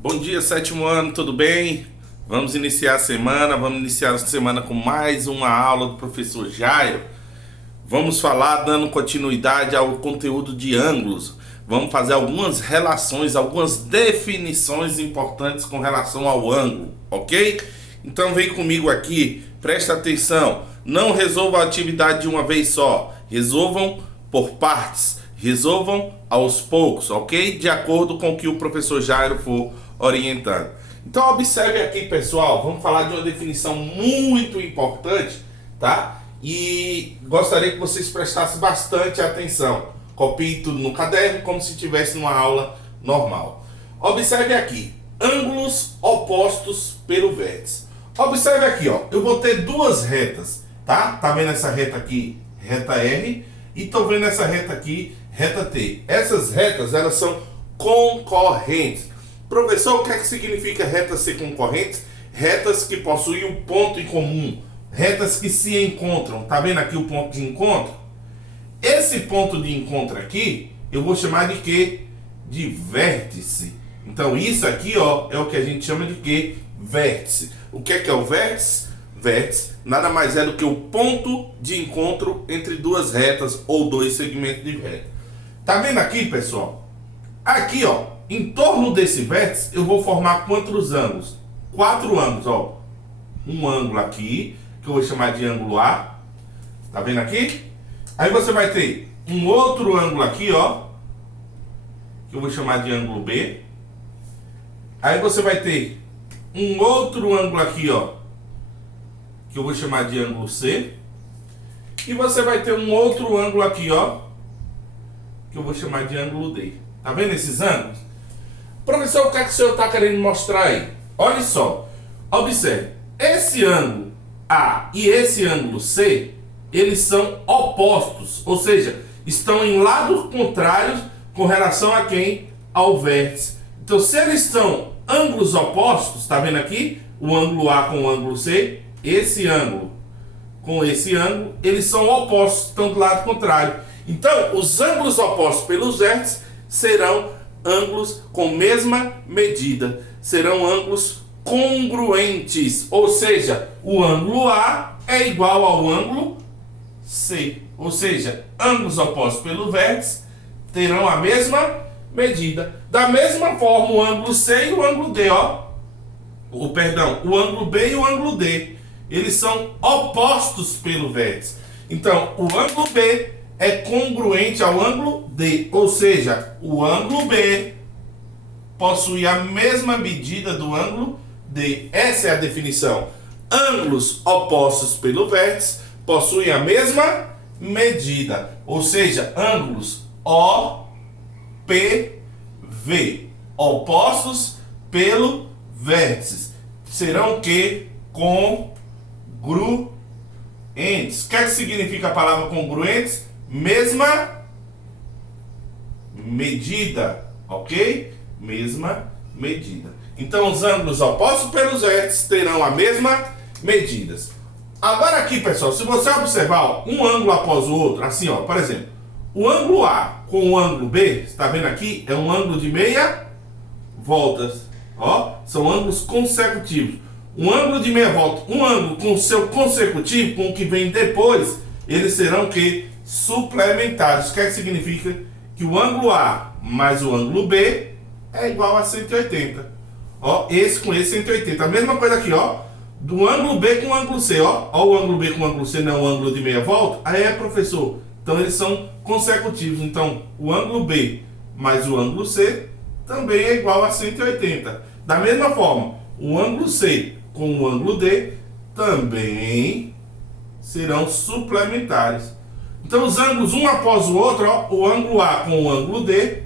Bom dia, sétimo ano, tudo bem? Vamos iniciar a semana com mais uma aula do professor Jairo. Vamos falar dando continuidade ao conteúdo de ângulos. Vamos fazer algumas relações, algumas definições importantes com relação ao ângulo, ok? Então vem comigo aqui, presta atenção. Não resolvam a atividade de uma vez só, resolvam por partes, resolvam aos poucos, ok? De acordo com o que o professor Jairo for orientando. Então observe aqui, pessoal, vamos falar de uma definição muito importante, tá? E gostaria que vocês prestassem bastante atenção. Copie tudo no caderno como se estivesse numa aula normal. Observe aqui, ângulos opostos pelo vértice. Observe aqui, ó, eu vou ter duas retas, tá? Tá vendo essa reta aqui, reta R, e tô vendo essa reta aqui, reta T. Essas retas, elas são concorrentes. Professor, o que é que significa retas ser concorrentes? Retas que possuem um ponto em comum, retas que se encontram. Tá vendo aqui o ponto de encontro? Esse ponto de encontro aqui, eu vou chamar de quê? De vértice. Então isso aqui, ó, é o que a gente chama de quê? Vértice. O que é o vértice? Vértice nada mais é do que o ponto de encontro entre duas retas ou dois segmentos de reta. Tá vendo aqui, pessoal? Aqui, ó, em torno desse vértice, eu vou formar quantos ângulos? 4 ângulos, ó. Um ângulo aqui, que eu vou chamar de ângulo A. Tá vendo aqui? Aí você vai ter um outro ângulo aqui, ó, que eu vou chamar de ângulo B. Aí você vai ter um outro ângulo aqui, ó, que eu vou chamar de ângulo C. E você vai ter um outro ângulo aqui, ó, que eu vou chamar de ângulo D. Tá vendo esses ângulos? Professor, o que é que o senhor está querendo mostrar aí? Olha só, observe, esse ângulo A e esse ângulo C, eles são opostos, ou seja, estão em lados contrários com relação a quem? Ao vértice. Então, se eles são ângulos opostos, tá vendo aqui? O ângulo A com o ângulo C, esse ângulo com esse ângulo, eles são opostos, estão do lado contrário. Então, os ângulos opostos pelos vértices serão ângulos com mesma medida, serão ângulos congruentes, ou seja, o ângulo A é igual ao ângulo C, ou seja, ângulos opostos pelo vértice terão a mesma medida. Da mesma forma, o ângulo C e o ângulo D, ó, o ângulo B e o ângulo D, eles são opostos pelo vértice. Então, o ângulo B é congruente ao ângulo D, ou seja, o ângulo B possui a mesma medida do ângulo D. Essa é a definição. Ângulos opostos pelo vértice possuem a mesma medida, ou seja, ângulos OPV, opostos pelo vértice, serão que congruentes. O que é que significa a palavra congruentes? Mesma medida, ok? Mesma medida. Então, os ângulos opostos pelos vértices terão a mesma medida. Agora aqui, pessoal, se você observar, ó, um ângulo após o outro, assim, ó, por exemplo, o ângulo A com o ângulo B, está vendo aqui? É um ângulo de meia voltas, ó, são ângulos consecutivos. Um ângulo de meia volta, um ângulo com o seu consecutivo, com o que vem depois, eles serão o quê? Suplementares. O que é que significa? Que o ângulo A mais o ângulo B é igual a 180. Ó, esse com esse 180. A mesma coisa aqui, ó, do ângulo B com o ângulo C, ó. Ó, o ângulo B com o ângulo C não é um ângulo de meia volta? Aí é, professor. Então eles são consecutivos. Então, o ângulo B mais o ângulo C também é igual a 180. Da mesma forma, o ângulo C com o ângulo D também serão suplementares. Então, os ângulos um após o outro, ó, o ângulo A com o ângulo D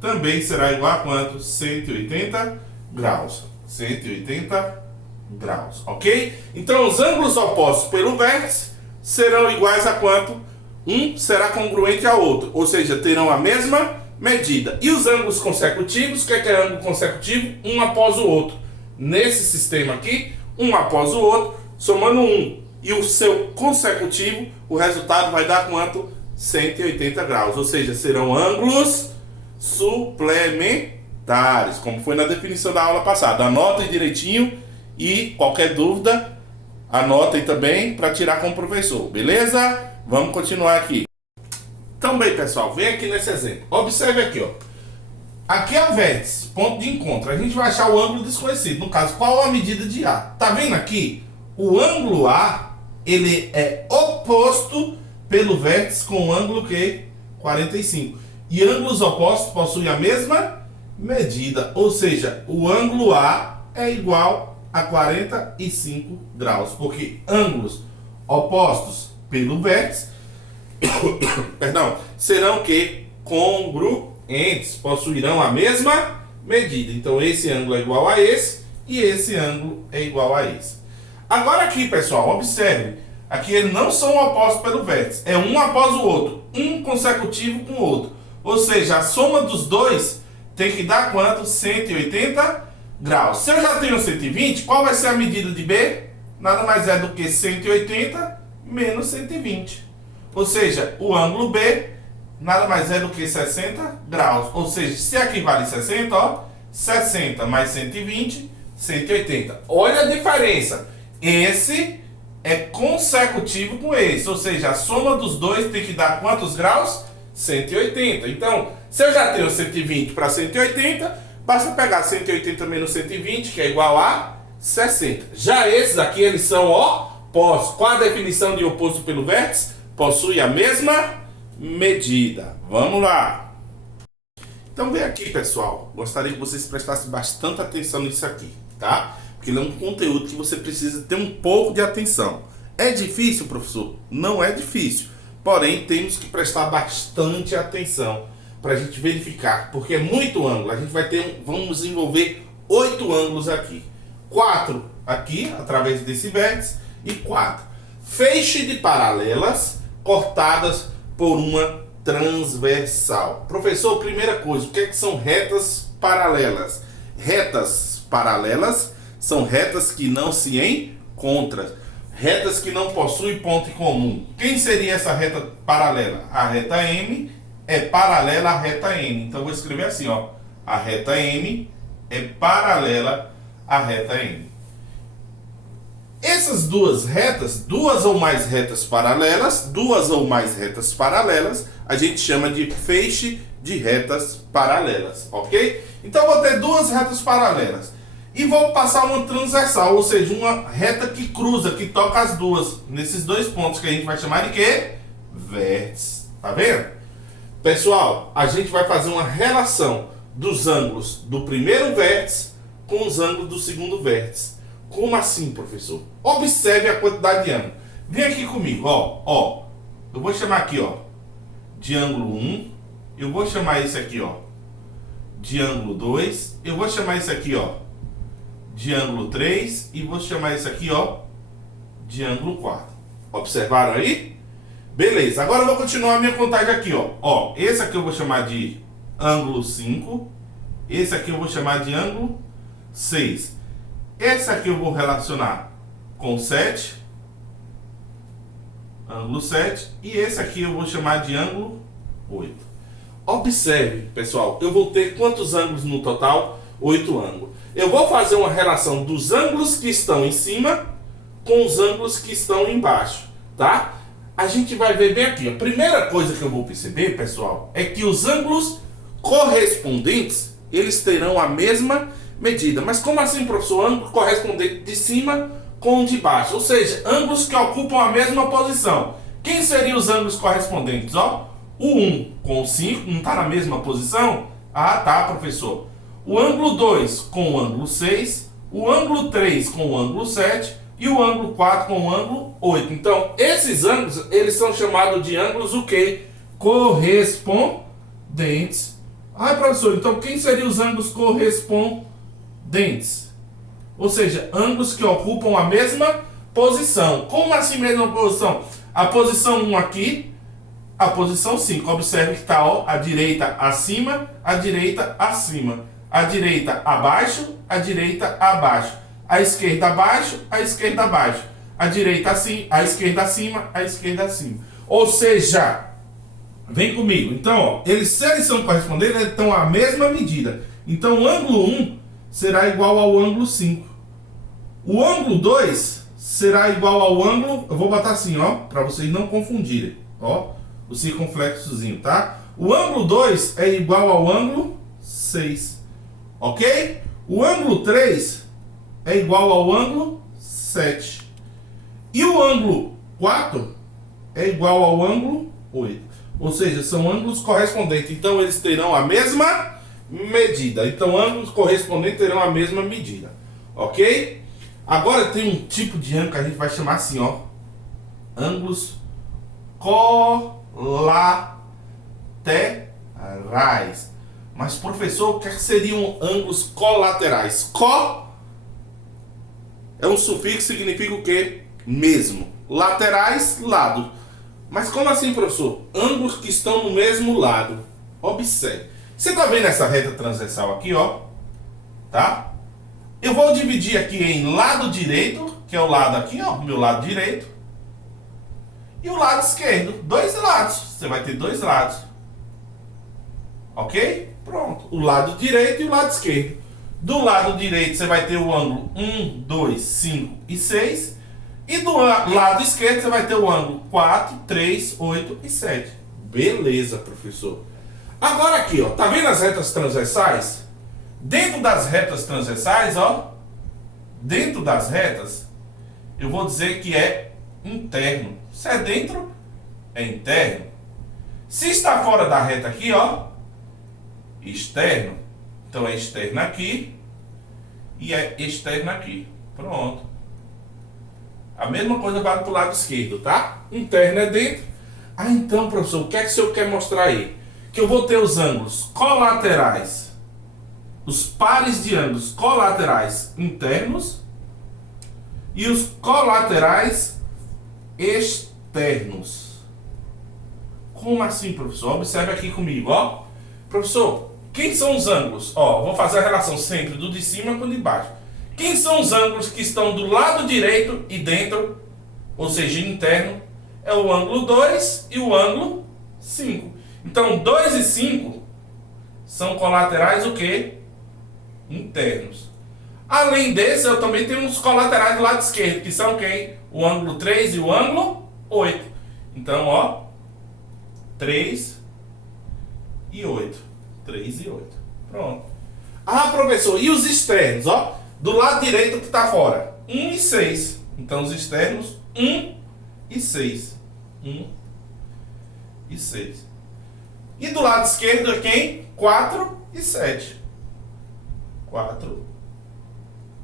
também será igual a quanto? 180 graus. 180 graus, ok? Então, os ângulos opostos pelo vértice serão iguais a quanto? Um será congruente ao outro, ou seja, terão a mesma medida. E os ângulos consecutivos, o que é ângulo consecutivo? Um após o outro. Nesse sistema aqui, um após o outro, somando um e o seu consecutivo, o resultado vai dar quanto? 180 graus, ou seja, serão ângulos suplementares. complementares, como foi na definição da aula passada. Anotem direitinho e qualquer dúvida, anotem também para tirar com o professor, beleza? Vamos continuar aqui. Então bem, pessoal, vem aqui nesse exemplo. Observe aqui, ó. Aqui é o vértice, ponto de encontro. A gente vai achar o ângulo desconhecido. No caso, qual a medida de A? Tá vendo aqui? O ângulo A, ele é oposto pelo vértice com o ângulo que 45. E ângulos opostos possuem a mesma medida. Ou seja, o ângulo A é igual a 45 graus. Porque ângulos opostos pelo vértice perdão, serão que congruentes, possuirão a mesma medida. Então esse ângulo é igual a esse e esse ângulo é igual a esse. Agora aqui, pessoal, observe. Aqui eles não são opostos pelo vértice. É um após o outro. Um consecutivo com o outro. Ou seja, a soma dos dois tem que dar quanto? 180 graus. Se eu já tenho 120, qual vai ser a medida de B? Nada mais é do que 180 menos 120. Ou seja, o ângulo B nada mais é do que 60 graus. Ou seja, se aqui vale 60, ó, 60 mais 120, 180. Olha a diferença. Esse é consecutivo com esse. Ou seja, a soma dos dois tem que dar quantos graus? 180. Então, se eu já tenho 120 para 180, basta pegar 180 menos 120, que é igual a 60. Já esses aqui, eles são opostos. Qual a definição de oposto pelo vértice? Possui a mesma medida. Vamos lá. Então vem aqui, pessoal. Gostaria que vocês prestassem bastante atenção nisso aqui, tá? Porque ele é um conteúdo que você precisa ter um pouco de atenção. É difícil, professor? Não é difícil. Porém, temos que prestar bastante atenção para a gente verificar, porque é muito ângulo. A gente vai ter, vamos desenvolver 8 ângulos aqui. 4 aqui, através desse vértice, e 4. Feixe de paralelas cortadas por uma transversal. Professor, primeira coisa, o que é que são retas paralelas? Retas paralelas são retas que não se encontram, retas que não possuem ponto em comum. Quem seria essa reta paralela? A reta M é paralela à reta N. Então vou escrever assim, ó. A reta M é paralela à reta N. Essas duas retas, duas ou mais retas paralelas, a gente chama de feixe de retas paralelas, ok? Então vou ter duas retas paralelas e vou passar uma transversal, ou seja, uma reta que cruza, que toca as duas, nesses dois pontos que a gente vai chamar de quê? Vértice, tá vendo? Pessoal, a gente vai fazer uma relação dos ângulos do primeiro vértice com os ângulos do segundo vértice. Como assim, professor? Observe a quantidade de ângulos. Vem aqui comigo, ó. Eu vou chamar aqui, ó, de ângulo 1. Eu vou chamar esse aqui, ó, de ângulo 2. Eu vou chamar esse aqui, ó, de ângulo 3. E vou chamar esse aqui, ó, de ângulo 4. Observaram aí? Beleza. Agora eu vou continuar a minha contagem aqui, ó. Esse aqui eu vou chamar de ângulo 5. Esse aqui eu vou chamar de ângulo 6. Esse aqui eu vou relacionar com 7, ângulo 7, e esse aqui eu vou chamar de ângulo 8. Observe, pessoal, eu vou ter quantos ângulos no total? 8 ângulos. Eu vou fazer uma relação dos ângulos que estão em cima com os ângulos que estão embaixo, tá? A gente vai ver bem aqui. A primeira coisa que eu vou perceber, pessoal, é que os ângulos correspondentes, eles terão a mesma medida. Mas como assim, professor? Ângulo correspondente de cima com o de baixo. Ou seja, ângulos que ocupam a mesma posição. Quem seriam os ângulos correspondentes? Ó, o 1 com o 5 não está na mesma posição? Ah, tá, professor. O ângulo 2 com o ângulo 6. O ângulo 3 com o ângulo 7. E o ângulo 4 com o ângulo 8. Então, esses ângulos, eles são chamados de ângulos o quê? Correspondentes. Ah, professor, então quem seriam os ângulos correspondentes? Ou seja, ângulos que ocupam a mesma posição. Como assim mesma posição? A posição 1 aqui, a posição 5. Observe que está a direita acima, a direita acima. A direita abaixo, a direita abaixo. A esquerda abaixo, a esquerda abaixo. A direita assim, a esquerda acima, a esquerda acima. Ou seja, vem comigo. Então, se eles são correspondentes, eles estão à mesma medida. Então o ângulo 1 será igual ao ângulo 5. O ângulo 2 será igual ao ângulo... Eu vou botar assim, ó, para vocês não confundirem. Ó, o circunflexozinho, tá? O ângulo 2 é igual ao ângulo 6. Ok? O ângulo 3 é igual ao ângulo 7. E o ângulo 4 é igual ao ângulo 8. Ou seja, são ângulos correspondentes. Então eles terão a mesma medida. Então ângulos correspondentes terão a mesma medida. Ok? Agora tem um tipo de ângulo que a gente vai chamar assim, ó. Ângulos colaterais. Mas professor, o que seriam ângulos colaterais? Co é um sufixo que significa o quê? Mesmo. Laterais, lado. Mas como assim, professor? Ângulos que estão no mesmo lado. Observe. Você está vendo essa reta transversal aqui, ó? Tá? Eu vou dividir aqui em lado direito, que é o lado aqui, ó, meu lado direito. E o lado esquerdo. Dois lados. Você vai ter dois lados. Ok? Pronto. O lado direito e o lado esquerdo. Do lado direito você vai ter o ângulo 1, 2, 5 e 6. E do lado esquerdo você vai ter o ângulo 4, 3, 8 e 7. Beleza, professor. Agora aqui, ó, tá vendo as retas transversais? Dentro das retas transversais, ó, dentro das retas, eu vou dizer que é interno. Se é dentro, é interno. Se está fora da reta aqui, ó, externo. Então é externo aqui e é externo aqui. Pronto. A mesma coisa vale para o lado esquerdo, tá? Interno é dentro. Ah, então, professor, o que é que o senhor quer mostrar aí? Que eu vou ter os ângulos colaterais, os pares de ângulos colaterais internos e os colaterais externos. Como assim, professor? Observe aqui comigo, ó. Professor, quem são os ângulos? Ó, vou fazer a relação sempre do de cima com o de baixo. Quem são os ângulos que estão do lado direito e dentro, ou seja, interno? É o ângulo 2 e o ângulo 5. Então, 2 e 5 são colaterais o quê? Internos. Além desse, eu também tenho os colaterais do lado esquerdo, que são quem? O ângulo 3 e o ângulo 8. Então, ó, 3 e 8. 3 e 8. Pronto. Ah, professor, e os externos, ó? Do lado direito que está fora, 1 e 6. Então, os externos, 1 e 6. 1 e 6. E do lado esquerdo é quem? 4 e 7. 4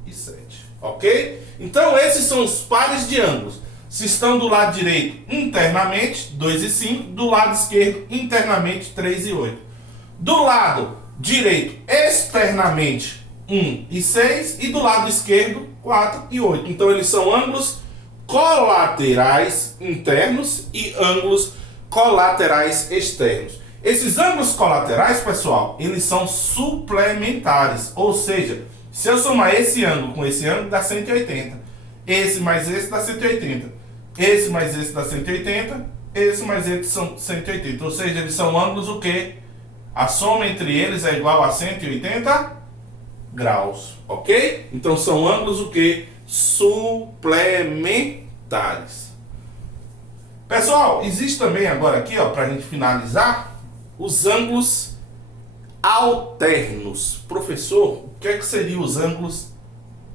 e 7. Ok? Então, esses são os pares de ângulos. Se estão do lado direito internamente, 2 e 5. Do lado esquerdo, internamente, 3 e 8. Do lado direito externamente, 1 e 6. E do lado esquerdo, 4 e 8. Então, eles são ângulos colaterais internos e ângulos colaterais externos. Esses ângulos colaterais, pessoal, eles são suplementares. Ou seja, se eu somar esse ângulo com esse ângulo, dá 180. Esse mais esse dá 180. Esse mais esse dá 180. Esse mais esse são 180. Ou seja, eles são ângulos o quê? A soma entre eles é igual a 180 graus. Ok? Então são ângulos o quê? Suplementares. Pessoal, existe também agora aqui, ó, pra gente finalizar, os ângulos alternos. Professor, o que é que seriam os ângulos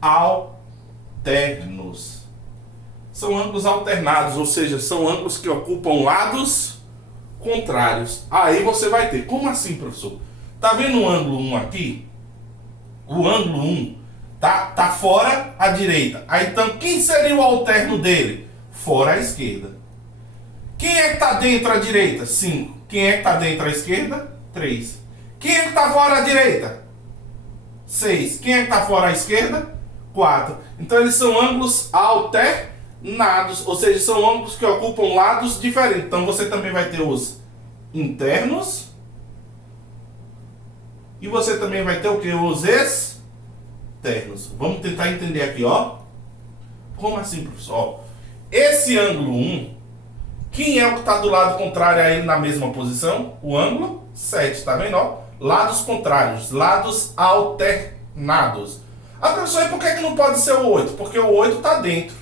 alternos? São ângulos alternados, ou seja, são ângulos que ocupam lados contrários. Aí você vai ter, como assim, professor? Tá vendo o ângulo 1 aqui? O ângulo 1 tá fora à direita. Aí então, quem seria o alterno dele? Fora à esquerda. Quem é que está dentro à direita? 5. Quem é que está dentro à esquerda? 3. Quem é que está fora à direita? 6. Quem é que está fora à esquerda? 4. Então eles são ângulos alternados, ou seja, são ângulos que ocupam lados diferentes. Então você também vai ter os internos e você também vai ter o que? Os externos. Vamos tentar entender aqui, ó. Como assim, professor? Ó, esse ângulo 1, quem é o que está do lado contrário a ele na mesma posição? O ângulo 7, tá vendo? Ó? lados contrários, lados alternados. Ah, professor, e por que não pode ser o 8? Porque o 8 está dentro.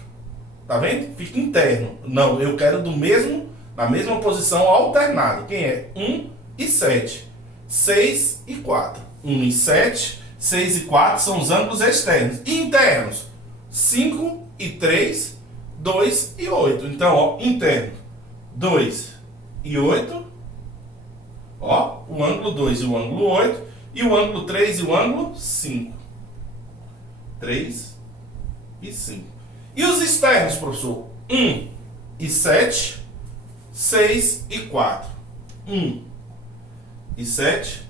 Tá vendo? Fica interno. Não, eu quero na mesma posição alternado. Quem é? 1 e 7. 6 e 4. 1 e 7, 6 e 4 são os ângulos externos. E internos? 5 e 3, 2 e 8. Então, ó, interno, 2 e 8. Ó, o ângulo 2 e o ângulo 8. E o ângulo 3 e o ângulo 5. 3 e 5. E os externos, professor? 1 e 7, 6 e 4. 1 e 7,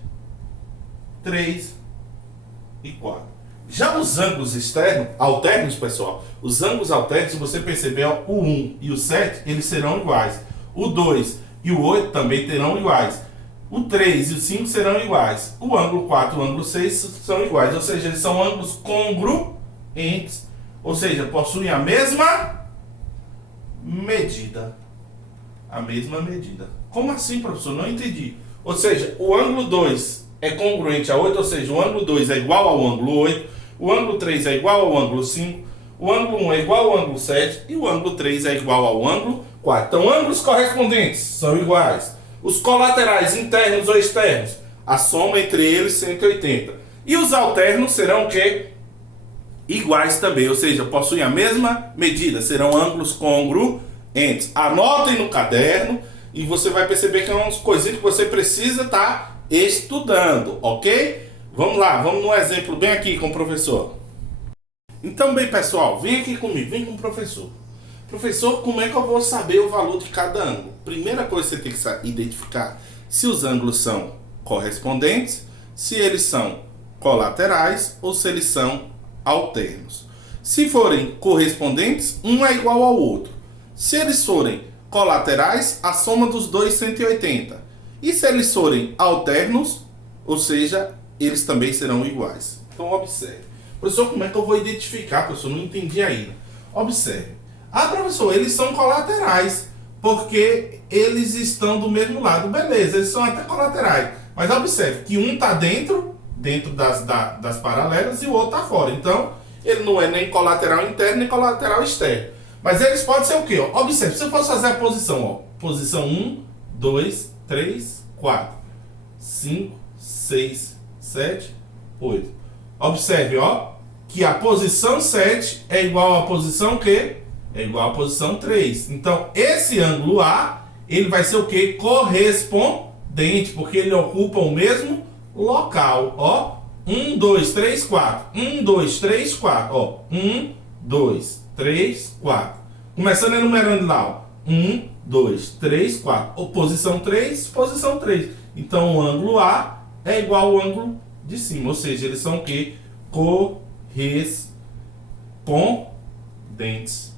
3 e 4. Já os ângulos externos, alternos, pessoal, os ângulos alternos, se você perceber, o 1 e o 7, eles serão iguais. O 2 e o 8 também terão iguais. O 3 e o 5 serão iguais. O ângulo 4 e o ângulo 6 são iguais. Ou seja, eles são ângulos congruentes. Ou seja, possuem a mesma medida. A mesma medida. Como assim, professor? Não entendi. Ou seja, o ângulo 2 é congruente a 8, ou seja, o ângulo 2 é igual ao ângulo 8, o ângulo 3 é igual ao ângulo 5, o ângulo 1 é igual ao ângulo 7 e o ângulo 3 é igual ao ângulo 4. Então, ângulos correspondentes são iguais. Os colaterais, internos ou externos, a soma entre eles 180. E os alternos serão o quê? Iguais também, ou seja, possuem a mesma medida, serão ângulos congruentes. Anotem no caderno e você vai perceber que é umas coisinhas que você precisa estar estudando, ok? Vamos lá, vamos num exemplo bem aqui com o professor. Então, bem, pessoal, vem aqui comigo, vem com o professor. Professor, como é que eu vou saber o valor de cada ângulo? Primeira coisa que você tem que identificar se os ângulos são correspondentes, se eles são colaterais ou se eles são alternos. Se forem correspondentes, um é igual ao outro. Se eles forem colaterais, a soma dos dois 180. E se eles forem alternos, ou seja, eles também serão iguais. Então observe. Professor, como é que eu vou identificar? Professor, não entendi ainda. Observe. Ah, professor, eles são colaterais, porque eles estão do mesmo lado. Beleza, eles são até colaterais. Mas observe que um está dentro das paralelas e o outro está fora. Então, ele não é nem colateral interno, nem colateral externo. Mas eles podem ser o quê? Ó, observe, se eu fosse fazer a posição, ó, posição 1, 2, 3, 4, 5, 6, 7, 8. Observe, ó, que a posição 7 é igual à posição quê? É igual à posição 3. Então, esse ângulo A, ele vai ser o quê? Correspondente, porque ele ocupa o mesmo local. Ó, 1, 2, 3, 4. 1, 2, 3, 4. Ó, 1, 2, 3, 4. Começando enumerando lá, ó. 1, 2, 3, 4. Posição 3, posição 3. Então, o ângulo A é igual ao ângulo de cima. Ou seja, eles são o quê? Correspondentes.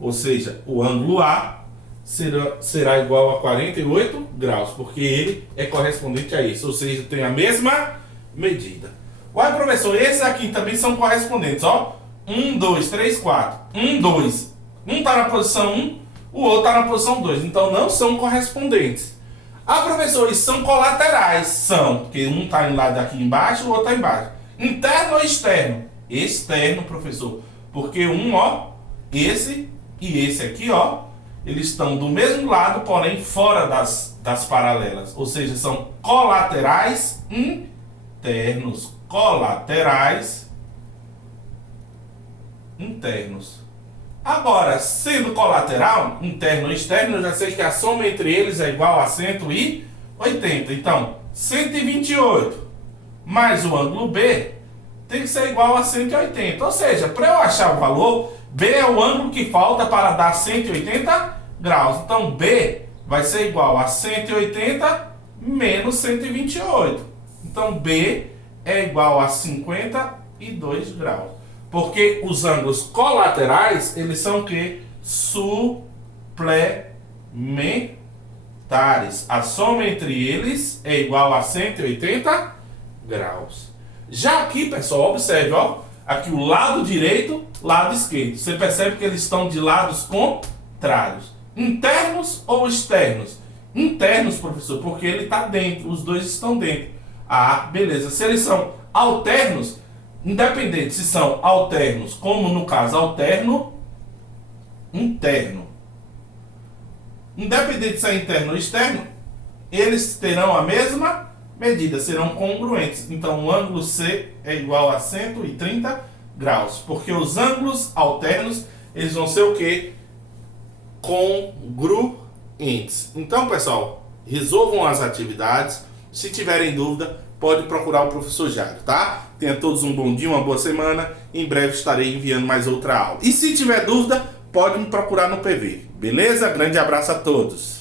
Ou seja, o ângulo A será igual a 48 graus, porque ele é correspondente a esse. Ou seja, tem a mesma medida. Uai, professor, esses aqui também são correspondentes, ó. 1, 2, 3, 4. 1, 2. Um está na posição 1, o outro está na posição 2. Então, não são correspondentes. Ah, professor, eles são colaterais. São, porque um está em lado aqui embaixo, o outro está embaixo. Interno ou externo? Externo, professor. Porque um, ó, esse e esse aqui, ó, eles estão do mesmo lado, porém fora das paralelas. Ou seja, são colaterais internos. Colaterais internos. Agora, sendo colateral, interno ou externo, eu já sei que a soma entre eles é igual a 180. Então, 128 mais o ângulo B tem que ser igual a 180. Ou seja, para eu achar o valor, B é o ângulo que falta para dar 180 graus. Então, B vai ser igual a 180 menos 128. Então, B é igual a 52 graus. Porque os ângulos colaterais, eles são o quê? Suplementares. A soma entre eles é igual a 180 graus. Já aqui, pessoal, observe, ó. Aqui o lado direito, lado esquerdo. Você percebe que eles estão de lados contrários. Internos ou externos? Internos, professor, porque ele está dentro. Os dois estão dentro. Ah, beleza. Se eles são alternos, independente se são alternos, como no caso alterno, interno. Independente se é interno ou externo, eles terão a mesma medida, serão congruentes. Então o ângulo C é igual a 130 graus, porque os ângulos alternos, eles vão ser o quê? Congruentes. Então, pessoal, resolvam as atividades. Se tiverem dúvida, pode procurar o professor Jairo, tá? Tenha todos um bom dia, uma boa semana. Em breve estarei enviando mais outra aula. E se tiver dúvida, pode me procurar no PV. Beleza? Grande abraço a todos.